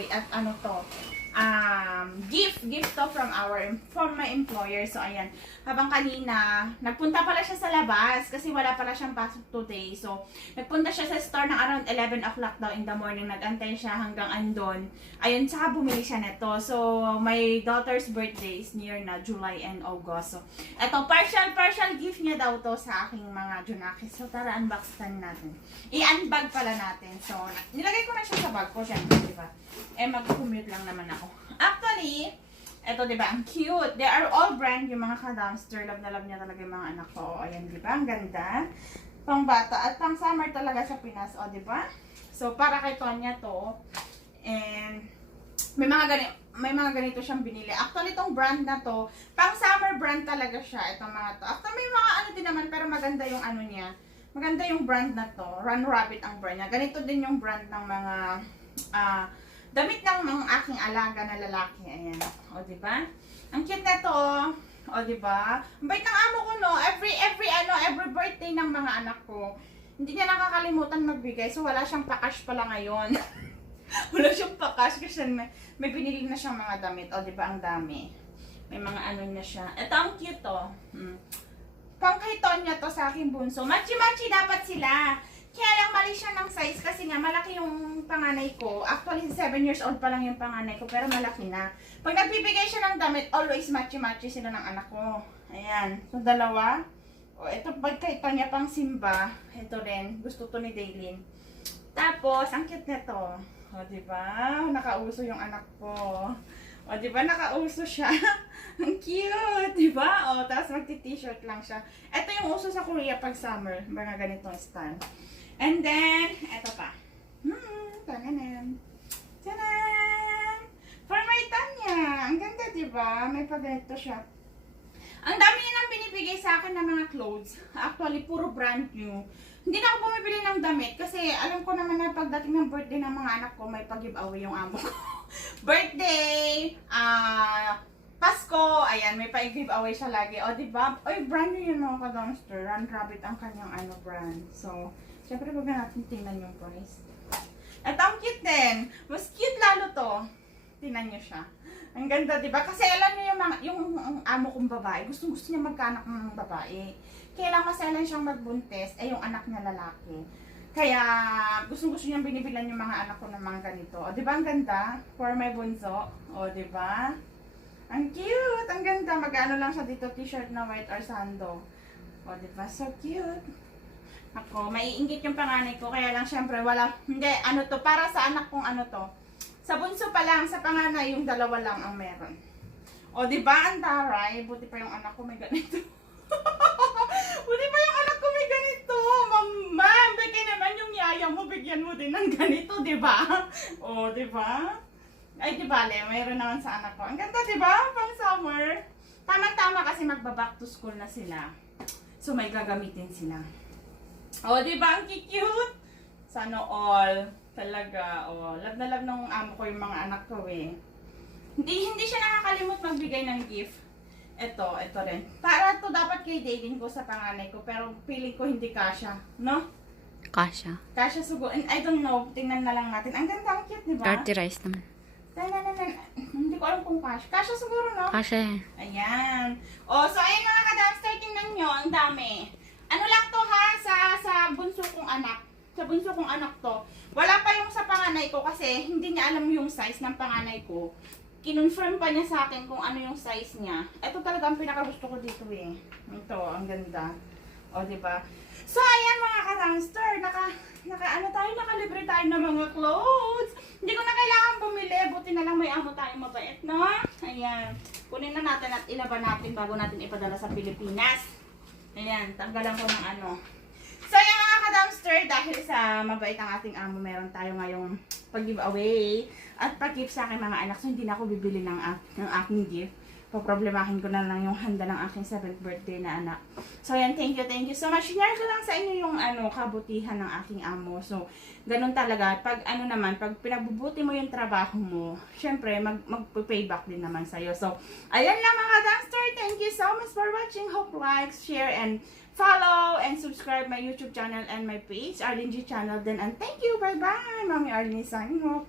giveaway at ano to, gift to from my employer. So ayan, habang kanina nagpunta pala siya sa labas kasi wala pala siyang pasok today. So nagpunta siya sa store ng around 11 o'clock daw in the morning. Nagantay siya hanggang andon. Ayun, saka bumili siya nito. So my daughter's birthday is near na, July and August. So eto, partial gift niya daw to sa aking mga Junakis. So tara, unboxan natin. I-unbag pala natin. So nilagay ko na siya sa bag ko, syempre, di ba? Mag-commute lang naman ako. Actually, eto, di ba, ang cute. They are all brand yung mga ka-dumpster. Love na love niya talaga yung mga anak ko. O, ayan, di ba? Ang ganda. Pang bata at pang summer talaga sa Pinas. O, di ba? So, para kay Tonya to. And, may mga ganito siyang binili. Actually, itong brand na to, pang summer brand talaga siya. Itong mga to. Actually, may mga ano din naman, pero maganda yung ano niya. Maganda yung brand na to. Run Rabbit ang brand niya. Ganito din yung brand ng mga, damit ng mga aking alaga na lalaki. Ayan. O, diba? Ang cute na to. O, diba? Ang bait ng amo ko, no? Every birthday ng mga anak ko, hindi niya nakakalimutan magbigay. So, wala siyang pakash pala ngayon. Wala siyang pakash kasi may binili na siyang mga damit. O, diba? Ang dami. May mga ano na siya. Ito, ang cute, to. Pang kay Tonya to sa aking bunso. Machi-machi dapat sila. Kaya lang mali siya ng size kasi nga malaki yung panganay ko. Actually 7 years old pa lang yung panganay ko pero malaki na. Pag nagbibigay siya ng damit, always matchy-matchy sila ng anak ko. Ayan. So dalawa. O ito pagka ito niya pang Simba. Ito rin. Gusto to ni Daylin. Tapos ang cute nito. O diba? Nakauso yung anak ko. O diba? Nakauso siya. Ang cute. Diba? O tapos magti-t-shirt lang siya. Ito yung uso sa Korea pag summer. Mga ganitong style. And then, eto pa. Tananan. Tanan! For my Tanya. Ang ganda, diba? May paganito siya. Ang dami niya nang binibigay sa akin ng mga clothes. Actually, puro brand new. Hindi na ako bumibili ng damit kasi alam ko naman na pagdating ng birthday ng mga anak ko, may pag-giveaway yung amo ko. Birthday, Pasko, ayan, may pa-giveaway siya lagi. O, diba? Oy, brand new yun mga ka-dumpster. Run Rabbit ang kanyang brand. So, siyempre, huwag natin tingnan yung price. At ang cute din. Mas cute lalo to. Tingnan nyo siya. Ang ganda, diba? Kasi alam nyo yung amo kong babae, gusto niya magkaanak ng babae. Kaya lang masalan siyang magbuntis, yung anak niya lalaki. Kaya gusto niyang binibilan yung mga anak ko ng mga ganito. O, diba ang ganda? For my bunso. O, diba? Ang cute! Ang ganda. Mag-ano lang siya dito, t-shirt na white or sando. O, diba? So cute. Ako, maiinggit yung panganay ko, kaya lang syempre wala, hindi, ano to, para sa anak kong ano to. Sa bunso pa lang, sa panganay, yung dalawa lang ang meron. O, diba, ang taray, buti pa yung anak ko may ganito. Buti pa yung anak ko may ganito. Mama, bigay naman yung yaya mo, bigyan mo din ng ganito, diba? O, diba? Ay, diba, mayroon naman sa anak ko. Ang ganda, diba? Pang summer. Tama-tama kasi magba-back to school na sila. So, may gagamitin sila. O, diba? Ang cute. Sana all. Talaga. O, love na love nung amo ko yung mga anak ko eh. Hindi siya nakakalimot magbigay ng gift. Ito rin. Para to dapat kay Daylin ko sa panganay ko. Pero feeling ko hindi kasha. No? Kasha. Kasha sugo. And I don't know. Tingnan na lang natin. Ang ganda, ang cute, diba? Dirty rice naman. Hindi ko alam kung kasha. Kasha siguro, no? Kasha eh. Ayan. O, so ayan mga ka-dumpster. Tingnan nyo. Ang dami. Ano lang to ha? Sa bunso kong anak. Sa bunso kong anak to. Wala pa yung sa panganay ko kasi hindi niya alam yung size ng panganay ko. Kinonfirm pa niya sa akin kung ano yung size niya. Ito talaga ang pinakagusto ko dito eh. Ito, ang ganda. O, diba? So, ayan mga ka-dumpster. Nakalibre tayo ng mga clothes. Hindi ko na kailangan bumili. Buti na lang may amo tayong mabait, no? Ayan. Kunin na natin at ilaban natin bago natin ipadala sa Pilipinas. Ayan, tanggalan ko ng ano. So, ayan mga ka-dumpster, dahil sa mabait ang ating amo, meron tayo ngayong pag-giveaway at pag-gift sa aking mga anak. So, hindi na ako bibili ng aking gift. Poproblemahin ko na lang yung handa ng aking 7th birthday na anak. So, ayan, thank you so much. Share ko lang sa inyo yung kabutihan ng aking amo. So, ganun talaga. Pag pag pinagbubuti mo yung trabaho mo, syempre, mag-payback din naman sa'yo. So, ayan lang mga dumpster. Thank you so much for watching. Hope like, share, and follow, and subscribe my YouTube channel and my page, Arlene G channel din. And thank you. Bye-bye. Mami Arlene signing off.